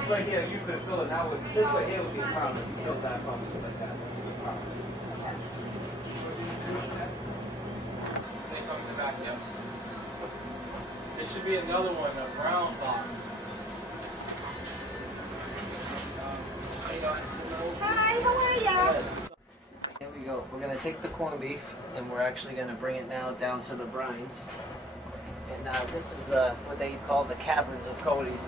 this right here, you could fill it. That would, this right here would be a problem. If you fill that problem like that, that's a good problem. They come in the back, yep. There should be another one, a brown box. Hi, how are ya? Here we go. We're going to take the corned beef and we're actually going to bring it now down to the brines. And this is what they call the caverns of Cote's.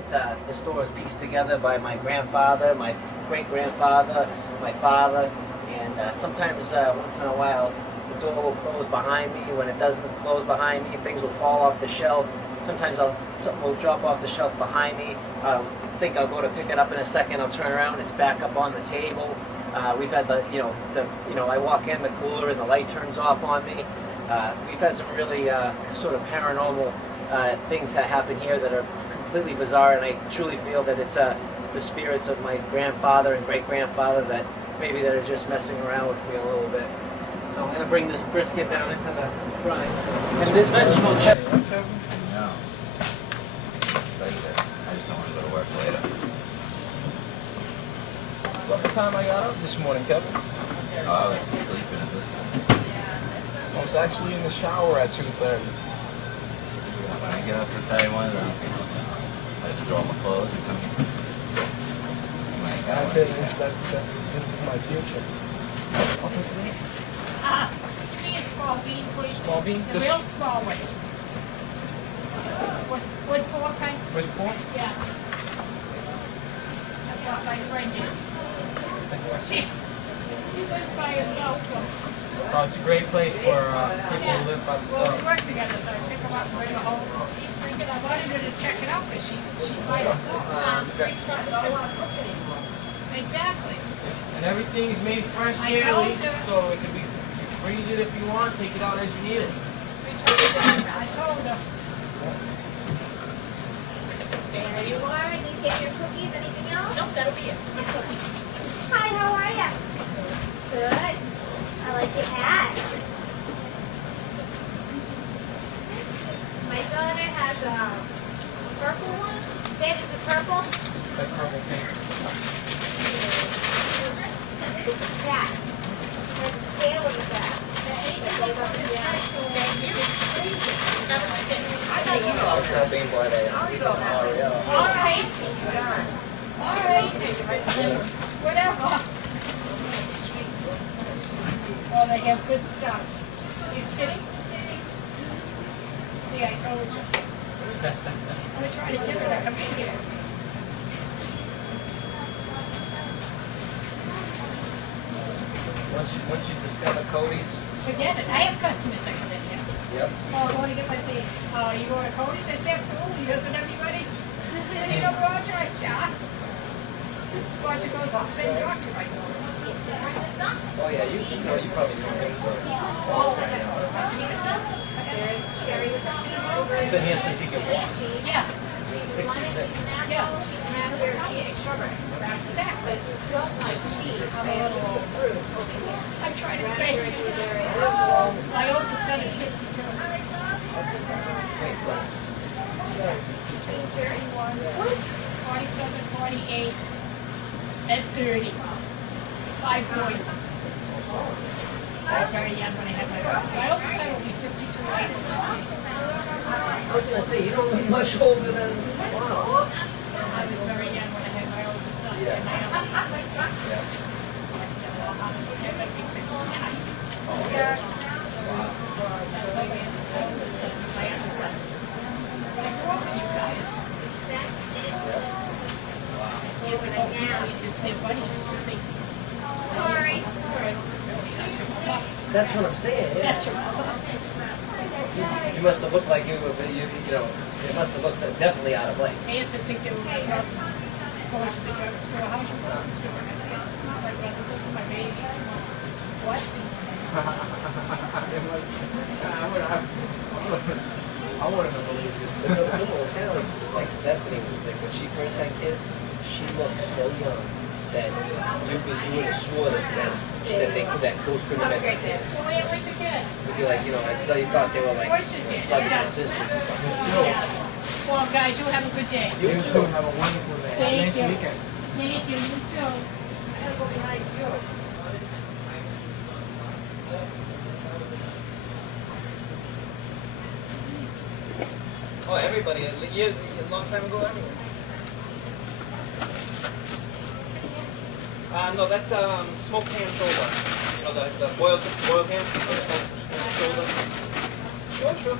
It's the store is pieced together by my grandfather, my great-grandfather, my father, and sometimes once in a while the door will close behind me. When it doesn't close behind me, things will fall off the shelf. Sometimes something will drop off the shelf behind me. I think I'll go to pick it up in a second. I'll turn around, it's back up on the table. We've had I walk in the cooler and the light turns off on me. We've had some really sort of paranormal things that happen here that are completely bizarre, and I truly feel that it's the spirits of my grandfather and great-grandfather that maybe that are just messing around with me a little bit. So I'm going to bring this brisket down into the brine. And this vegetable check. No. I just don't want to go to work later. What time I got up this morning, Kevin? Oh, I was sleeping at this time. I was actually in the shower at 2:30. When I get up at 31, I just throw on my clothes and come here. This is my future. Give me a small bean, please. Small bean? The real small one. Wood pork, kind? Ready for it? Yeah. I've got my friend in. She lives by herself, so. So it's a great place for people who live by Well, we themselves. work together, so I pick her up and bring her home. I wanted her to check it out because she's by herself. Okay. I don't want to cook anymore. Exactly. And everything's made fresh I daily, told her. so it can be, you can freeze it if you want, take it out as you need it. I told her. There you are. Need to get your cookies. Anything else? Nope, that'll be it. Hi, how are ya? Good. I like your hat. My daughter has a purple one. Dad, is it purple? That purple pink. It's a cat. There's a tail of the cat. That goes up and down. What's that bean boy there? All right. All right. Whatever. Oh, they have good stuff. You kidding? See, I told you. I'm gonna try to get her to come in here. Once you discover Cote's. Forget it. I have customers that come in here. Yep. Oh, I want to get my things. Oh, you going to Cody's? I said, absolutely. Doesn't everybody? You know, Roger, I shot. Roger goes to the same doctor I go to. Oh yeah, you probably know him. There's cherry with cheese over. He's been here since he could walk. Yeah. 66. Yeah. She's raspberry cheese. Exactly. You also have cheese. I have just the fruit over here. I'm trying to say. Raspberry. My oldest son is 52. Wait, what? Cherry. 47, 48, and 30. 5 boys. I was very young when I had my oldest son will be 52 later. I was going to say, you don't look much older than... Wow. I was very young when I had my oldest son. Yeah. And my oldest son. Yeah. They're going to be 69. Oh, yeah. Wow. My oldest son, my other son. I grew up with you guys. Years ago, their buddies used to think, Sorry. That's what I'm saying, yeah. that's your mother. You must have looked like you were, you know, it must have looked definitely out of place. I used to think they were my brothers. Going to the drugstore, how's your brother's doing? I said, it's not my brothers, those are my babies. What? I wanted to believe this. The little town, like Stephanie was like, when she first had kids, she looked so young that you would have swore that those couldn't have been kids. So where'd you get? It'd be like, you know, you thought they were like brothers and sisters or something. Yeah. Well, guys, you have a good day. You too. Have a wonderful day. Thank Nice you. weekend. Thank you, you too. Oh, everybody, a long time ago, everyone. No, that's smoked ham shoulder. You know, the boiled ham, smoked shoulder. Sure, sure.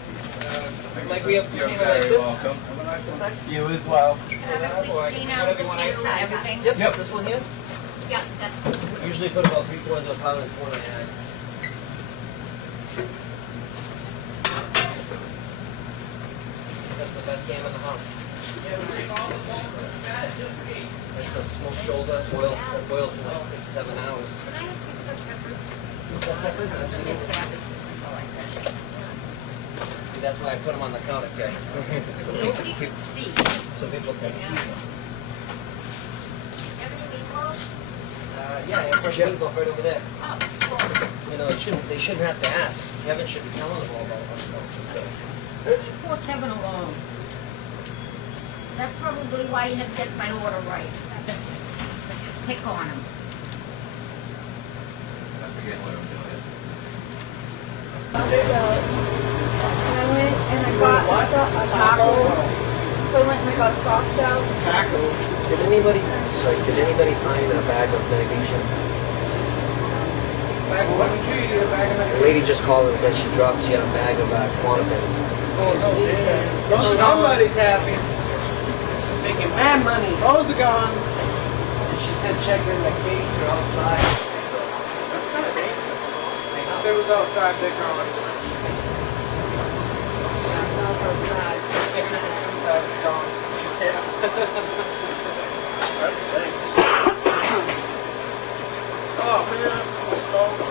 Like we have You're container very like this. welcome. This size? You as well. Have a 16 Whatever you want. ounce everything. Yep, this one here. Yeah, that's Usually put about 3/4 of a pound, it's $4.99. That's the best ham in the house. That's the smoked shoulder, boiled for like 6-7 hours. Can I have 2 stuffed peppers? See, that's why I put them on the counter, okay? So Nobody can see. people can see them. Everything equal? Yeah, fresh meatloaf right over there. Oh, cool. You know, they shouldn't have to ask. Kevin should be telling them all about this stuff. Leave poor Kevin alone. That's probably why he never gets my order right. I just pick on him. I forget what I'm doing. And I went and I got a taco. So I went and I got a soft out. Taco. Did anybody find a bag of medication? Bag of lemon juice, you a bag of The medication? lady just called and said she had a bag of Klonopins. Oh, no, yeah. Somebody's happy. Making mad money. Those are gone. And she said check in the cage or outside. That's kind of dangerous. If it was outside, they're gone. Even if it's inside, it's gone. That's the thing. Oh, man.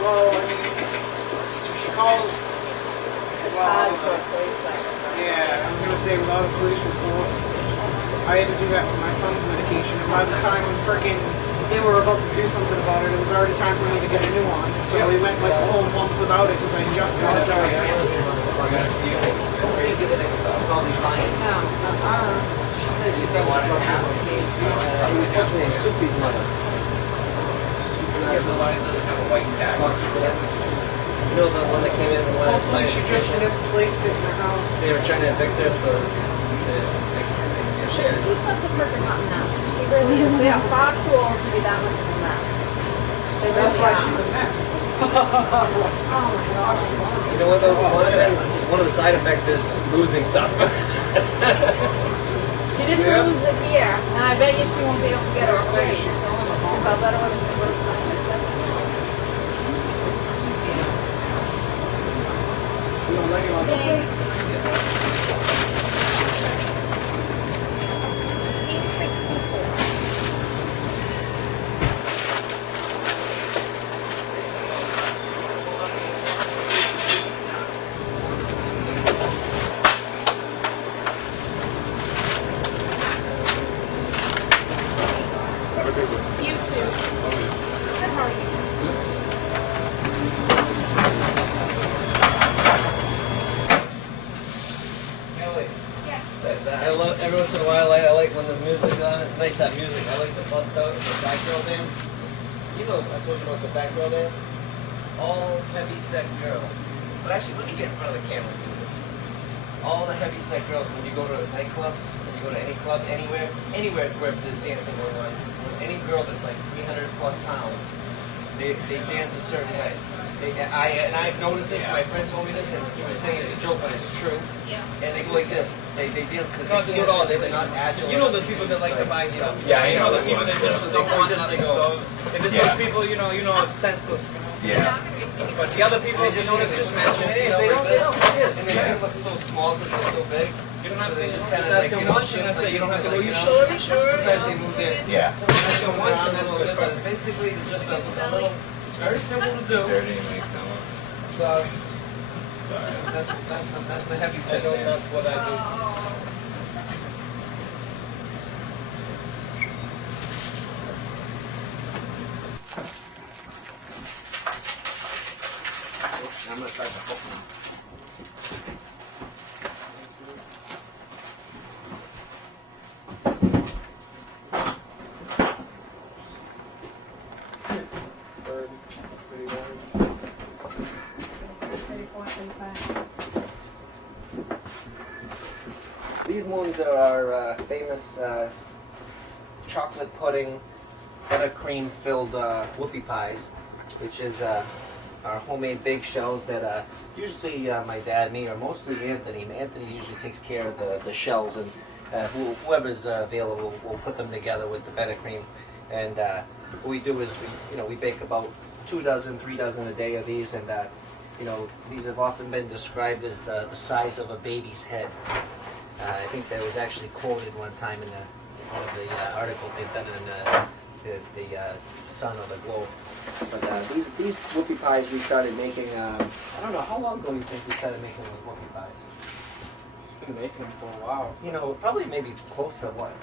Well, I mean, she calls. Well, yeah, I was going to say without a police report. I had to do that for my son's medication, and by the time they were about to do something about it, it was already time for me to get a new one. So we went like a whole month without it because I just got it done. She said she thought she was actually Soupy's mother. You know the one that came in and wanted to Hopefully sign she a just petition? misplaced it in her house. They were trying to evict her for shares. He's such a perfect hot mess. They are far too old to be that much of a mess. They That's really why are. she's a mess. Oh my gosh. You know what those one of the side effects is losing stuff. She didn't lose it here, and I bet you she won't be able to get her away. If I let her with the first sign, You don't like it on the You too. Good, how are you? Kelly, Yes. I love every once in a while. I like when the music's on. It's nice to have music. I like to bust out the back girl dance. You know, I told you about the back girl dance. All heavy set girls. But actually, let me get in front of the camera and do this. All the heavy set girls. When you go to nightclubs, when you go to any club, anywhere where there's dancing going on, when any girl that's like 300 plus pounds, they dance a certain way. I've noticed this. My friend told me this, and he was saying it's a joke, but it's true. Yeah. And they go like this. They dance because they can't do it all day. They're not agile. You know the people that like to buy stuff. Yeah, you know the I know people that those just ones. don't want Just nothing. they go. So if it's Yeah. those people, you know, it's senseless. Yeah. But the other people, you notice, just mention it. You know, They like don't. this. And they make it look so small because they're so big. You don't have So to they just just kinda ask like, them you know, once, and that's like, it. You don't have to go. like, You you know, sure? You sure? Sometimes they move their. Yeah. Ask them once, and that's good. But basically, it's just a little. It's very simple to do. Dirty and make them up. So Sorry. that's the heavy I set know dance. that's what I do. I'm gonna start the hook now. these moons are our famous chocolate pudding, buttercream filled whoopie pies, which is our homemade big shells that usually my dad, me, or mostly Anthony. Anthony usually takes care of the shells, and whoever's available will put them together with the buttercream. And what we do is we bake about 2 dozen, 3 dozen a day of these, and these have often been described as the size of a baby's head. I think that was actually quoted one time in one of the articles they've done in the Sun or the Globe. But these whoopie pies we started making, I don't know, how long ago do you think we started making those whoopie pies? It's been making them for a while. Probably maybe close to what,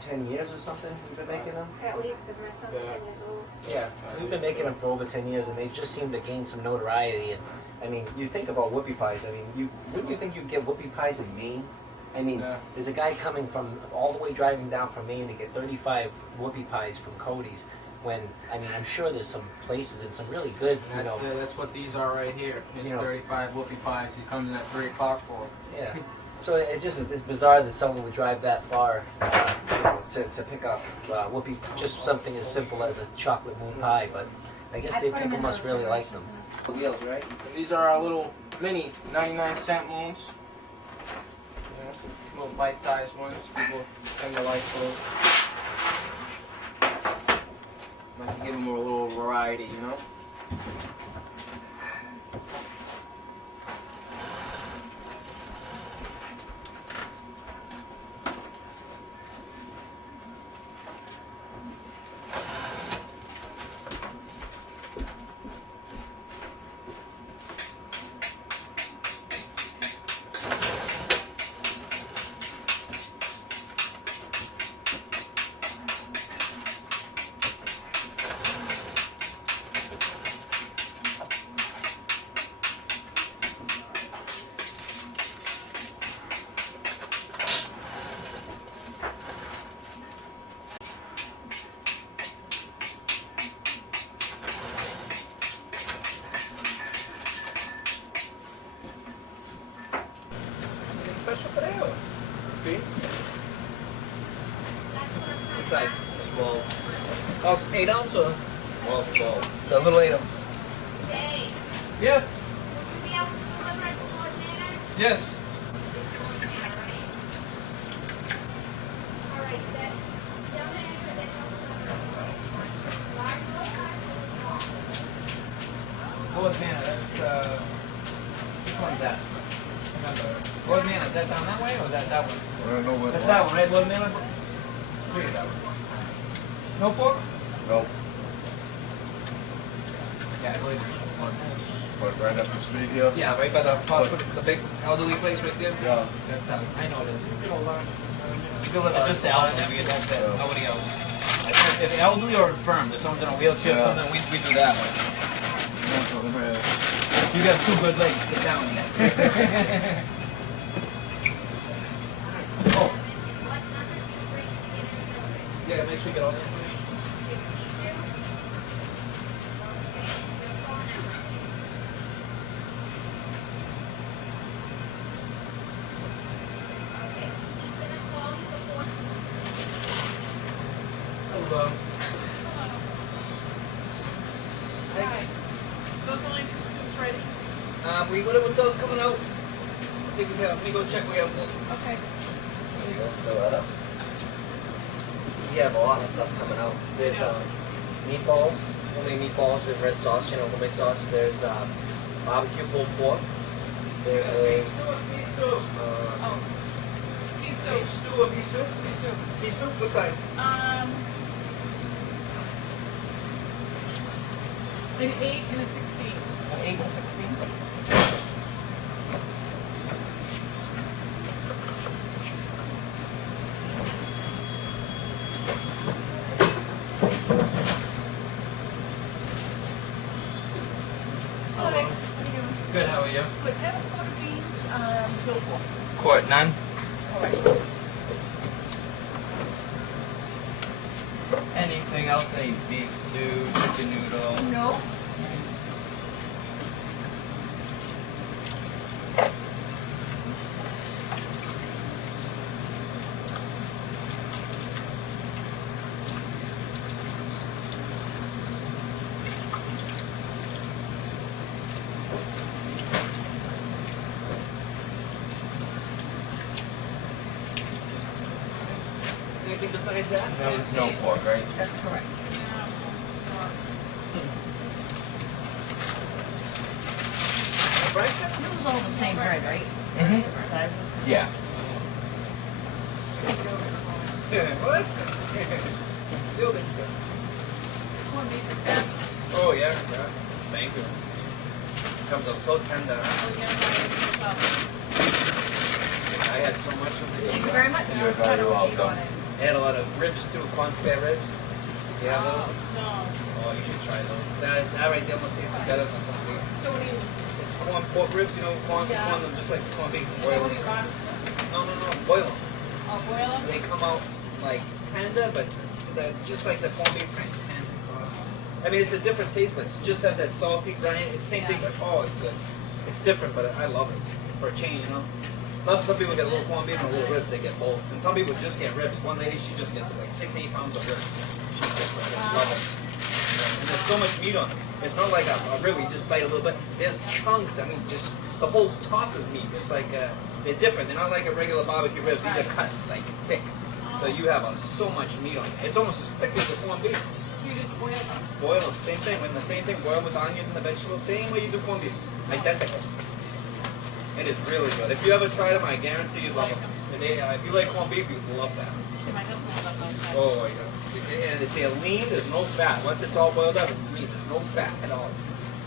10 years or something we've been making them? At least, because my son's 10 years old. Yeah, we've been making them for over 10 years, and they just seem to gain some notoriety. And I mean, you think about whoopie pies. I mean, wouldn't you think you'd get whoopie pies in Maine? I mean, there's a guy coming from all the way driving down from Maine to get 35 whoopie pies from Cote's. When I'm sure there's some places and some really good. That's what these are right here. It's 35 whoopie pies. He comes in at 3 o'clock for them. Yeah. So it's bizarre that someone would drive that far to pick up whoopie, just something as simple as a chocolate moon pie. But I guess people must really like them. The wheels, right? And these are our little mini 99-cent moons. Just little bite-sized ones. People tend to like those. Like to give them a little variety, Special today or beans? What size? Small. Oh, 8 ounce or? Small. The little 8 ounce. Hey, Yes. would you be able to deliver at the Ford Manor? Yes. All right, that, don't answer that large or small? Lord Manor, that's, which one's that? Lord Manor, is that down that way or is that one? I don't know what. That's that one, right, Lord Manor? Look at that one. No pork? No. Yeah, I believe it's Lord Manor. But right up the street here? Yeah, right by the hospital, the big elderly place right there? Yeah. That's that one. I know it is. You deliver just the elderly, that's it, nobody else. If elderly or infirm, if someone's in a wheelchair or something, we do that. You got 2 good legs, get down there. Oh. Yeah, make sure you get all this. Hello. Alright. Those only 2 suits ready? We whatever those coming out. I think we have. Let me go check. We have. Okay. There you go. Fill that up. We have a lot of stuff coming out. There's meatballs, homemade meatballs and red sauce, homemade sauce. There's barbecue pulled pork. There is Oh. Pea soup. Beef stew or pea soup? Pea soup. What size? An 8 and a 16. 8 and 16. Hi. How you doing? Good. How are you? Good. Have a quarter beans, billboard. Quart none. All right. Anything else? Any beef stew, chicken noodle? No. anything besides that? That was no pork, right? That's correct. Breakfast? It was all the same bread, right? Mhm. Different sizes. Yeah. Yeah, well that's good. Building's good. Oh yeah, yeah. Thank you. Comes out so tender. Huh? I had so much of it. Thank you very much. You're very welcome. I had a lot of ribs too, corn spare ribs. You have those? No. Oh, you should try those. That right there almost tastes better than corn beef. So what do you, It's corn pork ribs, you know, corn them just like corn beef. Boil what do them. you want? No, boil them. Oh, boil them? They come out like tender, but just like the corn beef tender sauce. I mean, it's a different taste, but it just has that salty brine. It's the same thing, but oh, it's good. It's different, but I love it for a change, you know. Some people get a little corned beef and a little ribs. They get both, and some people just get ribs. One lady, she just gets like 6-8 pounds of ribs. She gets ribs. Love it. And there's so much meat on it. It's not like a rib where you just bite a little bit. There's chunks. I mean, just the whole top is meat. It's like they're different. They're not like a regular barbecue rib. These are cut like thick, so you have so much meat on it. It's almost as thick as the corned beef. You just boil them? Boil them, same thing. When the same thing, boil with the onions and the vegetables, same way you do corned beef. Identical. It is really good. If you ever try them, I guarantee you'd love them. And if you like corned beef, you'd love that. My husband loves those. Oh my god. And if they're lean, there's no fat. Once it's all boiled up, it's meat. There's no fat at all.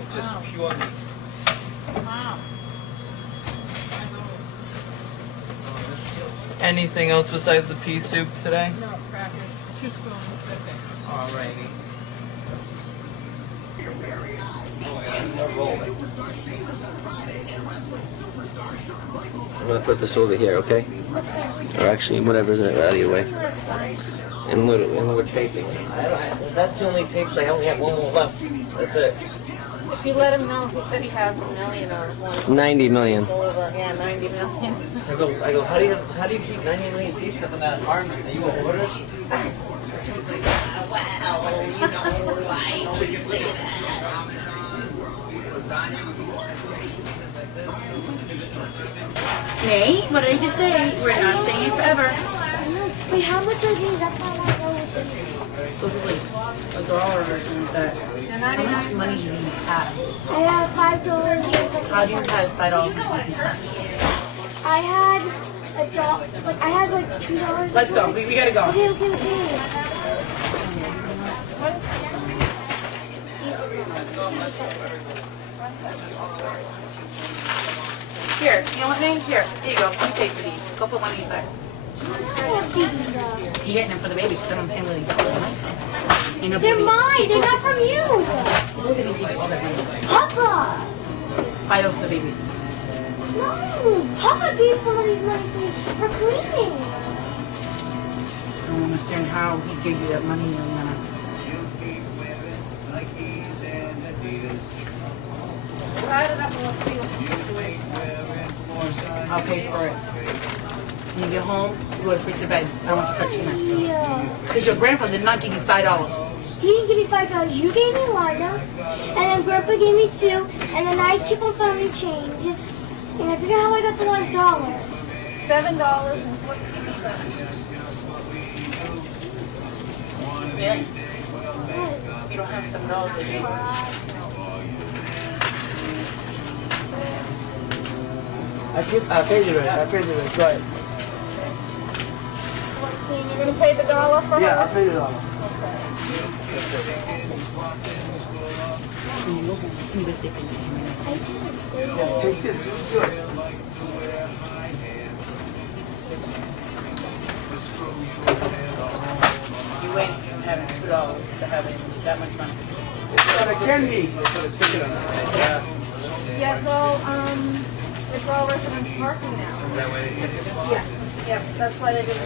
It's just Wow. pure meat. Wow. Anything else besides the pea soup today? No, crackers, 2 spoons, that's it. Alrighty. Oh yeah, they're rolling. I'm gonna put this over here, okay? Or actually, whatever's out of your way. And we're taping. That's the only tapes. I only have one more left. That's it. If you let him know, he said he has $1 million or one. 90 million. Over, yeah, 90 million. I go. How do you keep 90 million tapes up in that apartment? Are you a hoarder? Nate, what did you say? We're not staying forever. Wait, how much are these? That's not my goal. So it's like $1 or something like that. How much money do you have? I have $5. How do you have $5.50? I had $1. Like I had like $2. Let's go. We gotta go. Okay. Here, you know what, Nate? Here you go. You pay for these. Go put one in there. You're getting them for the baby because I don't understand where they go. They're mine. They're not from you. Papa. $5 for the babies. No. Papa gave some of these money for cleaning. I don't understand how he gave you that money. I'll pay for it. When you get home, you go straight to bed. I want you to touch your Yeah. because your grandpa did not give you $5. He didn't give me $5. You gave me Lila, and then Grandpa gave me 2, and then I keep on finding change. And I forget how I got the $1. $7.14. Really? You don't have some dollars, do you? I paid the rest. Go ahead. 14. You're gonna pay the $1 for her? Yeah, I paid it all. Yeah, take this. Sure. You went from having $2 to having that much money. But it can be. Yeah, well, it's all residence parking now. That way they take it. Yeah, that's why they did it.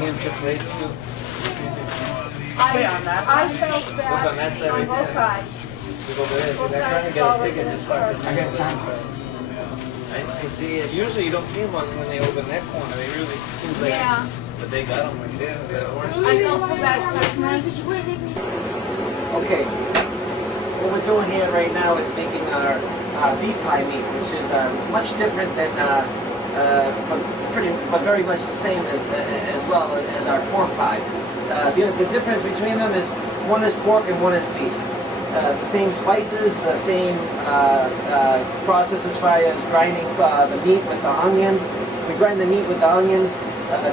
New chip rates too. I felt Look on that that side on right both there. sides. You go there. Both They're trying to sides, get all a ticket. residence This parking. parking. I got time for it. I see it. Usually you don't see them when they open that corner. They really seems like. Yeah. But they got them right there. The orange. I felt so bad for my Okay. What we're doing here right now is making our beef pie meat, which is much different than but very much the same as well as our pork pie. The difference between them is one is pork and one is beef. The same spices, the same process as far as grinding the meat with the onions. We grind the meat with the onions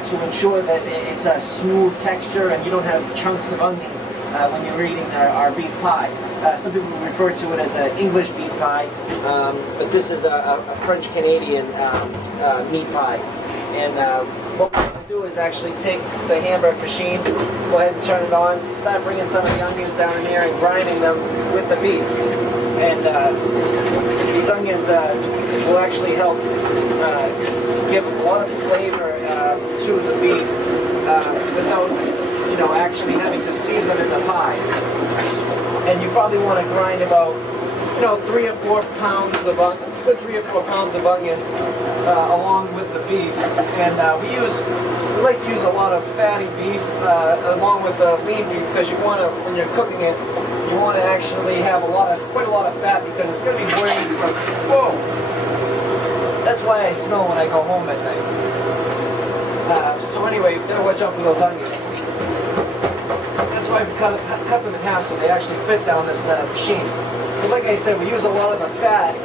to ensure that it's a smooth texture and you don't have chunks of onion when you're eating our beef pie. Some people refer to it as an English beef pie, but this is a French-Canadian meat pie. And what we're going to do is actually take the hamburger machine, go ahead and turn it on, start bringing some of the onions down in here and grinding them with the beef. And these onions will actually help give a lot of flavor to the beef without, actually having to season them in the pie. And you probably want to grind about, 3 or 4 pounds of 3 or 4 pounds of onions along with the beef. And we like to use a lot of fatty beef along with the lean beef, because you want to, when you're cooking it, you want to actually have quite a lot of fat, because it's going to be boiling from, whoa! That's why I smell when I go home at night. So anyway, you gotta watch out for those onions. That's why we cut them in half so they actually fit down this machine. But like I said, we use a lot of the fat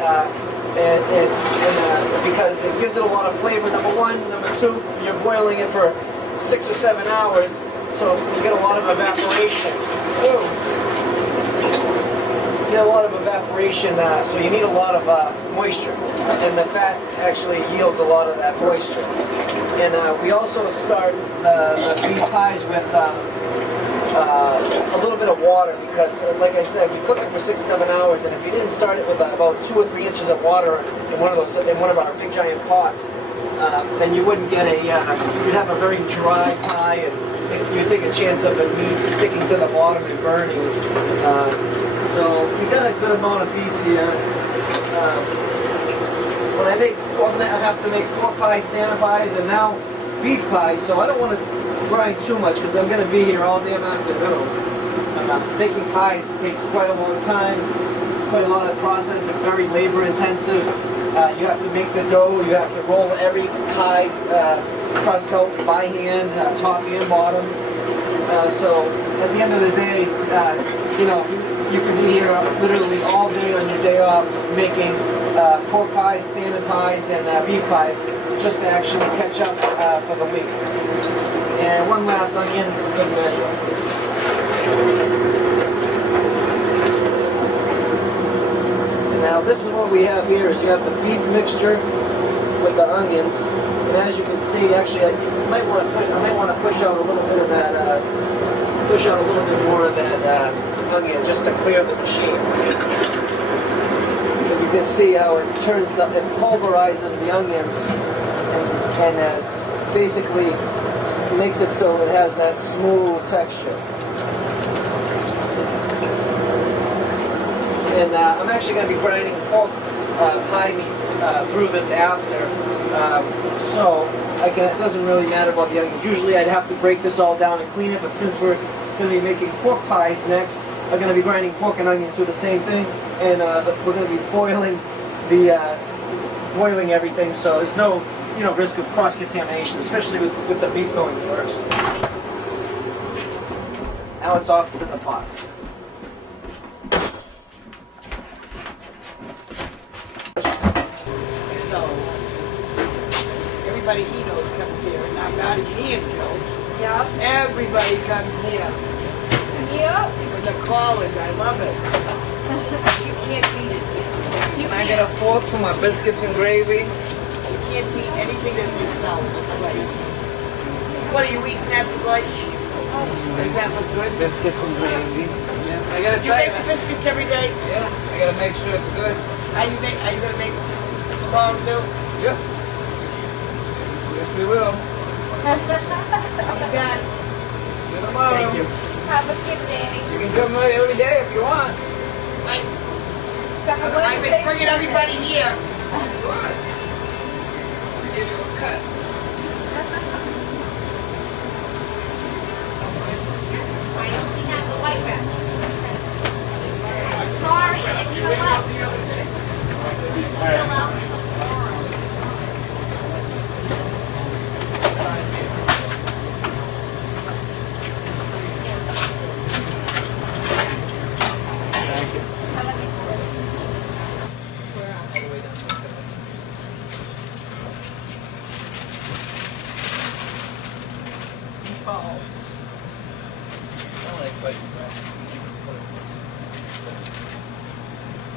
because it gives it a lot of flavor, number one. Number two, you're boiling it for 6 or 7 hours, so you get a lot of evaporation. You get a lot of evaporation, so you need a lot of moisture, and the fat actually yields a lot of that moisture. And we also start these pies with a little bit of water, because like I said, we cook it for 6 or 7 hours, and if you didn't start it with about 2 or 3 inches of water in one of our big giant pots, then you wouldn't get you'd have a very dry pie, and you'd take a chance of the meat sticking to the bottom and burning. So we got a good amount of beef here. When I have to make pork pies, Santa pies, and now beef pies, so I don't want to grind too much because I'm going to be here all damn afternoon. Making pies takes quite a long time, quite a lot of process, and very labor intensive. You have to make the dough, you have to roll every pie crust out by hand, top and bottom. So at the end of the day, you can be here literally all day on your day off making pork pies, salmon pies, and beef pies, just to actually catch up for the week. And one last onion for good measure. And now this is what we have here, is you have the beef mixture with the onions. And as you can see, actually I might want to push out a little bit of that, push out a little bit more of that onion just to clear the machine. And you can see how it pulverizes the onions and basically makes it so it has that smooth texture. And I'm actually going to be grinding pork pie meat through this after, so it doesn't really matter about the onions. Usually I'd have to break this all down and clean it, but since we're going to be making pork pies next, I'm going to be grinding pork and onions through the same thing, and we're going to be boiling everything, so there's no risk of cross-contamination, especially with the beef going first. Now it's off to the pots. So, everybody he knows comes here, and now God is here, Joe. Yeah. Everybody comes here. Yep. With the college, I love it. You can't beat it here. Can I get a fork for my biscuits and gravy? You can't beat anything that they sell in this place. What are you eating after lunch? So you have a good Biscuits and gravy. Yeah, I gotta You try make it. the biscuits every day? Yeah, I gotta make sure it's good. Are you gonna make tomorrow too? Yeah. Yes, we will. I'm done. See you tomorrow. Thank you. Have a good day. You can come by every day if you want. I've been bringing everybody here. What? Give you a cut. I only have the white wrap. Sorry, if you know what? Still out.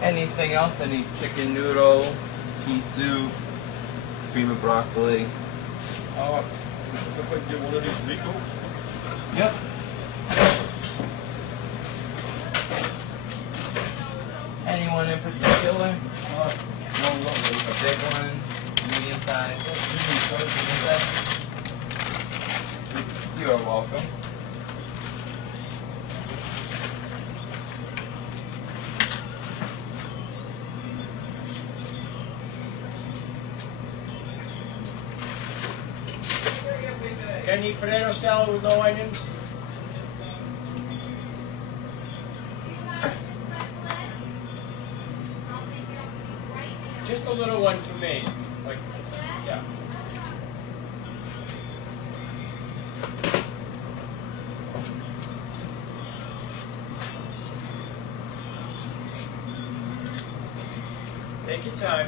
Anything else? Any chicken noodle, pea soup, cream of broccoli? If I can get one of these meatballs. Yep. Anyone in particular? A big one, medium size. You are welcome. Can you eat potato salad with no onions? Just a little one for me. Like, yeah. Take your time.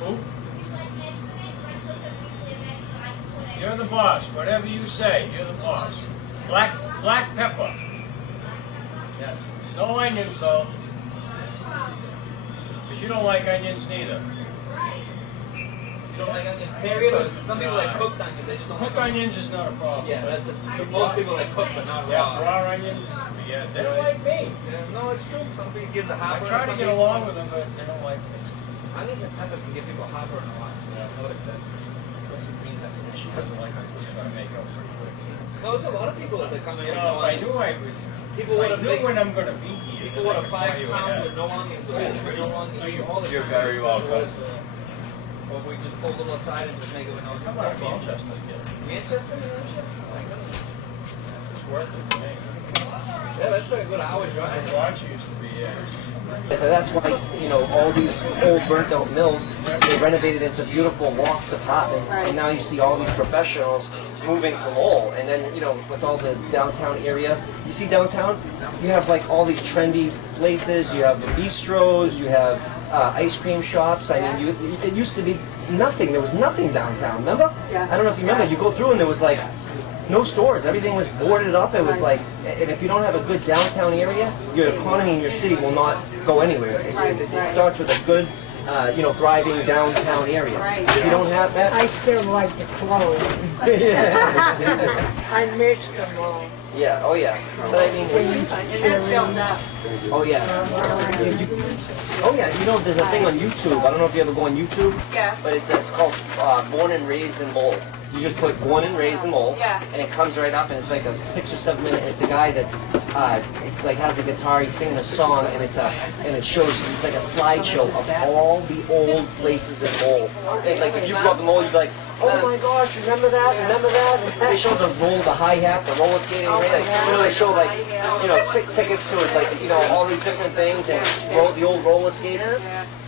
Who? You're the boss. Whatever you say, you're the boss. Black pepper. Yeah. No onions though. Because you don't like onions neither. You don't like onions, period? Or some people like cooked onions, they just don't Cooked like onions is not a problem. Yeah, but most people like cooked but not Yeah, raw. raw onions. Yeah, they don't like me. Yeah, no, it's true. Some people gives a I heartburn. try to some get people- along with them, but they don't like me. Onions and peppers can give people heartburn a lot. Yeah, I've noticed that. She doesn't like onions, so I make up pretty quick. No, there's a lot of people that come in You with know, no if I onions. knew I was, People if would I have knew big, when I'm going to be here. people then would I have could 5 tell you pounds ahead. with no onions. All the You're very welcome. Or we just pull a little aside and just make it with no onions. How about Manchester? Manchester? It's worth it to me. Yeah, that's a good hour drive. My watch used to be here. That's why, you know, all these old burnt out mills, they renovated into beautiful loft apartments, and now you see all these professionals moving to Lowell, and then, you know, with all the downtown area, you see downtown, you have like all these trendy places, you have the bistros, you have ice cream shops. I mean, it used to be nothing, there was nothing downtown, remember? Yeah. I don't know if you remember, you go through and there was like no stores, everything was boarded up. It was like, and if you don't have a good downtown area, your economy in your city will not go anywhere. It starts with a good, you know, thriving downtown area. Right. If you don't have that, I still like the clothes. I miss them all. yeah, oh yeah. But I mean, It is built up. oh yeah. Oh yeah, you know, there's a thing on YouTube. I don't know if you ever go on YouTube. Yeah. But it's called Born and Raised in Lowell. You just put Born and Raised in Lowell, Yeah. and it comes right up, and it's like a 6 or 7 minute. It's a guy that's, it's like has a guitar, he's singing a song, and it shows, it's like a slideshow of all the old places in Lowell. And like if you grew up in Lowell, you'd be like, oh my gosh, remember that? Remember that? They show the hi-hat, the roller skating, right? Like, you know, they show like, you know, tickets to it, like, you know, all these different things, and the old roller skates.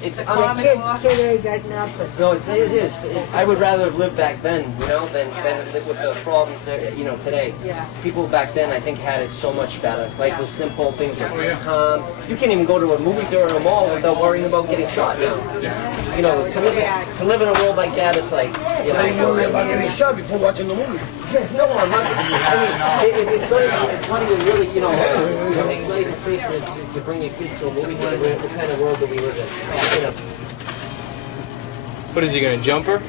It's My kids today got nothing. no, it is. I would rather have lived back then, you know, than live with the problems that, you know, today. Yeah. People back then, I think, had it so much better. Life was simple, things were calm. You can't even go to a movie theater or a mall without worrying about getting shot now. You know, to live in a world like that, it's like, you know, You worry about getting shot before watching the movie. no, I'm not. I mean, it's not even really, you know, it's not even safe to bring your kids to a movie theater. What kind of world do we live in? You know. What is he gonna jump her?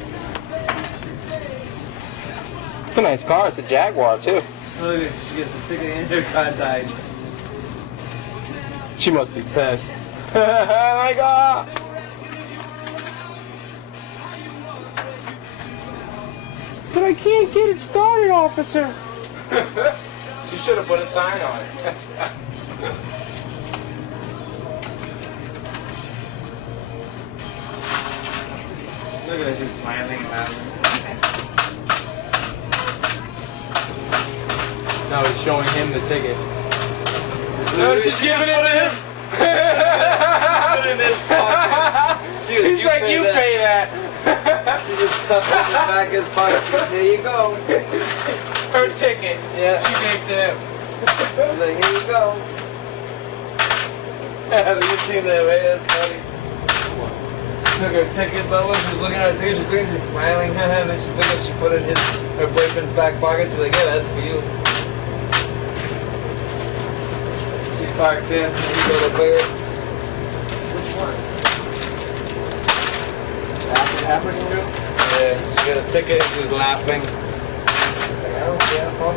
It's a nice car. It's a Jaguar too. Look, she gets a ticket and her car died. She must be pissed. Oh my God! But I can't get it started, officer. She should have put a sign on it. Look at her, she's smiling about it. Now he's showing him the ticket. No, she's giving it to him. Put it in his pocket. She's like, you pay that. She just stuffed it in the back of his pocket. She goes, here you go. Her ticket. Yeah. She gave to him. She's like, here you go. Have you seen that, right? That's funny. took her ticket, though. She was looking at her ticket. She took it. She's smiling. And then she took it. She put it in her boyfriend's back pocket. She's like, yeah, that's for you. She parked in. And he go to pay it. Which one? African girl? Yeah, she got a ticket. She was laughing. Like, I don't care, huh?